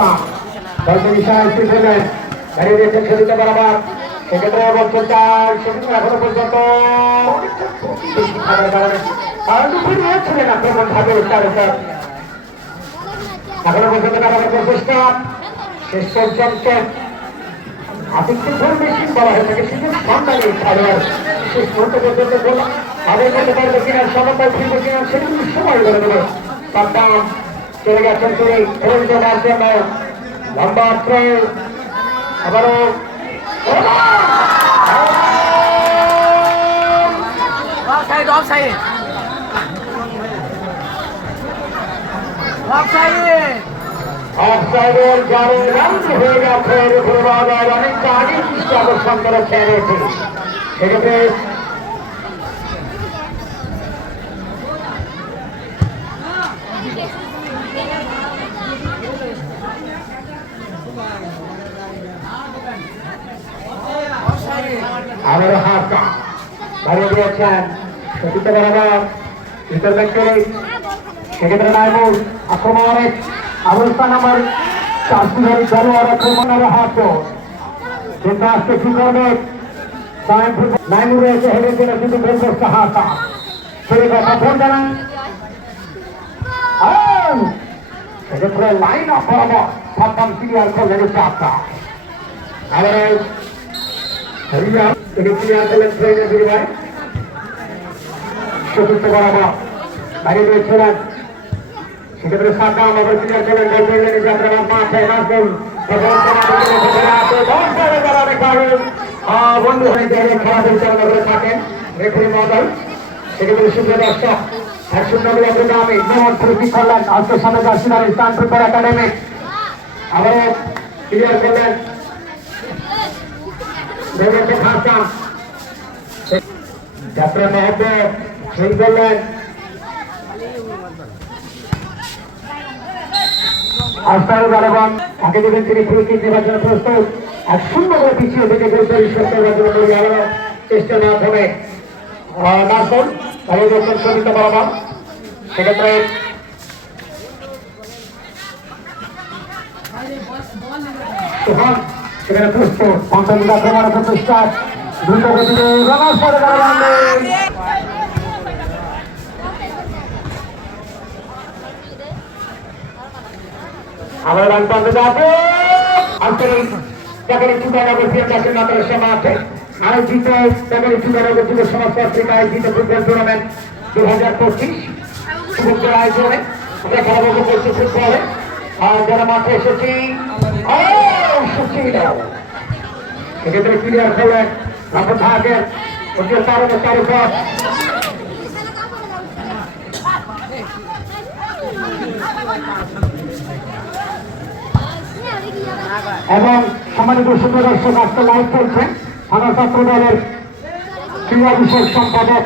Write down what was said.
হাসান দলকে বিষয় স্থির হলেন দাঁড়িয়ে দিয়েছেন খেলতে বরাবর। সেক্ষেত্রে বছর সেক্ষেত্রে এখনও পর্যন্ত বেশি কারণে কারণ দুপুর হচ্ছিলেন আক্রমণ ভাবে তার উপর এখনও পর্যন্ত কারণে প্রচেষ্টা শেষ পর্যন্ত আতিথ্যের মেশিন বলা হয়ে থাকে। শুধু সন্তানি খেলোয়াড় শেষ মুহূর্ত পর্যন্ত বলা তাদের করতে পারবে কিনা সমন্বয় ফিরবে কিনা সেগুলো সময় করে দেবে তার চলে গেছেন তিনি খেলে দেওয়ার জন্য লম্বা থ্রো আবারও Offside, offside. Offside. অফসাইডের যারে রাউন্ড হয়ে গেছে পূর্বাবার অনেকটা আগে করেছে রেখে সেক্ষেত্রে আবারও হাফটা দাঁড়িয়ে দিয়েছেন সতীর্থ বরাবর। ভিতর ব্যাংকের সেক্ষেত্রে নাইমুর আক্রমণে অবস্থা নাম্বার চারটি ধরে খেলোয়াড় আক্রমণের হাত কিন্তু আজকে কি করবে? নাইমুর এসে হেরে গেলে কিন্তু বেলবস্তা হাতা সেই কথা ফোন জানান সেক্ষেত্রে লাইন অফ বরাবর সাবধান ক্লিয়ার করলেন চাপটা আবার তিনি ক্লিয়ার করলেন ট্রেনের বিনিময় চতুর্থ বরাবর বাইরে রয়েছিলেন সেক্ষেত্রে সাতটা আমাদের ক্লিয়ার করলেন গোল করলেন আপনারা হয়ে থাকেন রেফারি মহোদয় সেক্ষেত্রে সুপ্রিয় দর্শক এক শূন্য বিরাট আমি। মোহাম্মদ ফরিদ করলেন। আজকের সামনে সেই তিনি জন্য প্রস্তুত, এক শূন্য করে পিছিয়ে থেকে গুরুত্ব সত্য রাজ্য করে আবার চেষ্টার মাধ্যমে। নাসন দেখছেন সবিতা বারবান সেক্ষেত্রে সেখানে প্রস্তুত পঞ্চম আক্রমণের প্রচেষ্টা দ্রুত গতিতে সরকার আবার রান পান্তে যাবে আন্তরিক চাকরি ঠিকানা বসিয়ে চাকরি মাত্রার সভা আছে। আয়োজিত চাকরি ঠিকানা বসিয়ে সমাজ পত্রিকা আয়োজিত ফুটবল টুর্নামেন্ট দু হাজার পঁচিশ আয়োজনে আমরা খেলাবো করছি ফুটবলে। আর যারা মাঠে এসেছি। সেক্ষেত্রে ক্লিয়ার তার উপর এবং সম্মানিত সুপ্রদর্শক আজকে লাইভ চলছে থানা ছাত্র দলের ক্রীড়া বিষয়ক সম্পাদক